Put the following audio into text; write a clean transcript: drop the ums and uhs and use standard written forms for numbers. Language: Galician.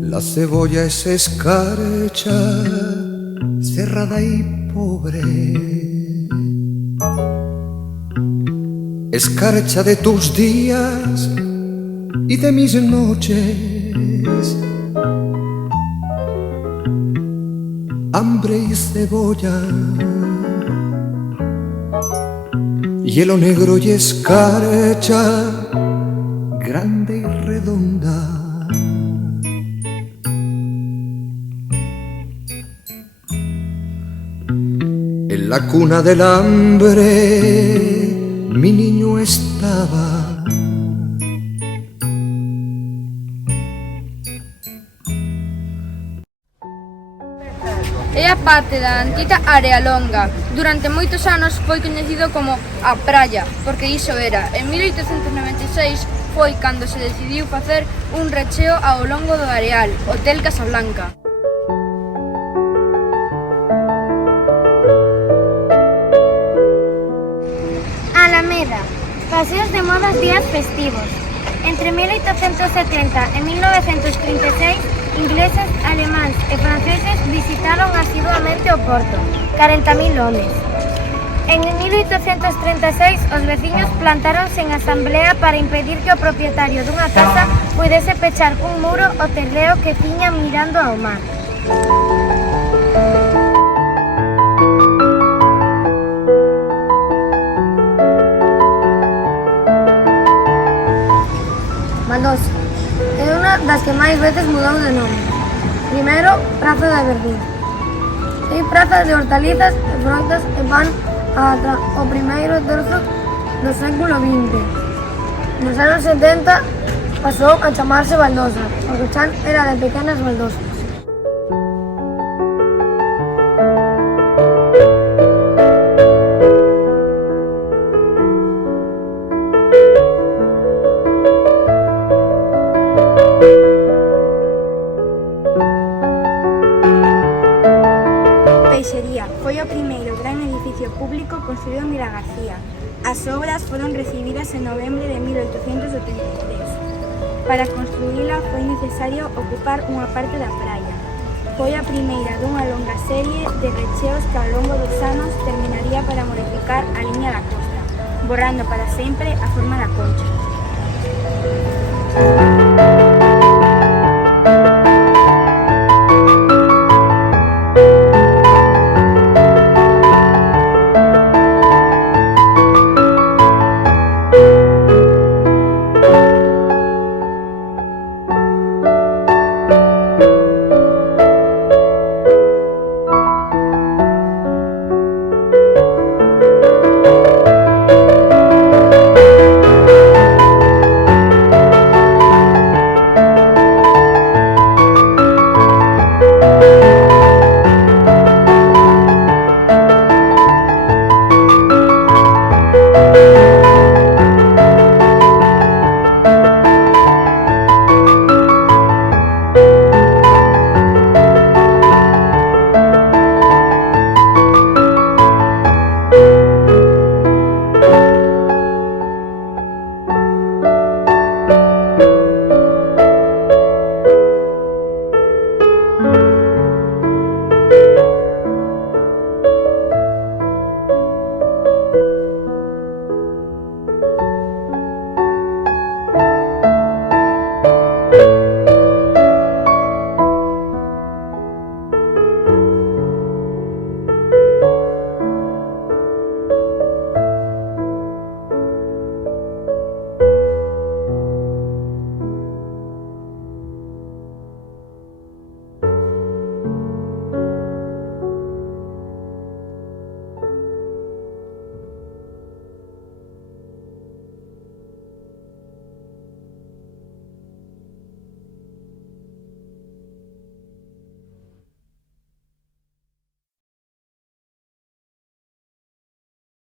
La cebolla es escarcha, cerrada y pobre, escarcha de tus días y de mis noches, hambre y cebolla, hielo negro y escarcha, grande y redonda. En la cuna del hambre mi niño estaba. É a parte da antiga Arealonga. Durante moitos anos foi coñecido como a Praia, porque iso era. En 1896 foi cando se decidiu facer un recheo ao longo do Areal, Hotel Casablanca. Alameda, paseos de modas, días festivos. Entre 1870 e 1936, ingleses, alemáns e franceses visitaron asiduamente o porto, 40.000 homes. En 1836, os veciños plantáronse en asamblea para impedir que o propietario dunha casa puidese pechar cun muro o terreo que tiña mirando ao mar. Baldosa é unha das que máis veces mudou de nome. Primeiro, Praza de Verdín. Hai prazas de hortalizas e froitas e pan ata o primeiro terzo do século XX. Nos anos 70 pasou a chamarse Baldosa, porque o chan era de pequenas baldosas. Peixería foi o primeiro gran edificio público construído en Vilagarcía. As obras foron recibidas en novembro de 1883. Para construíla foi necesario ocupar unha parte da praia. Foi a primeira dunha longa serie de recheos que ao longo dos anos terminaría para modificar a liña da costa, borrando para sempre a forma da concha.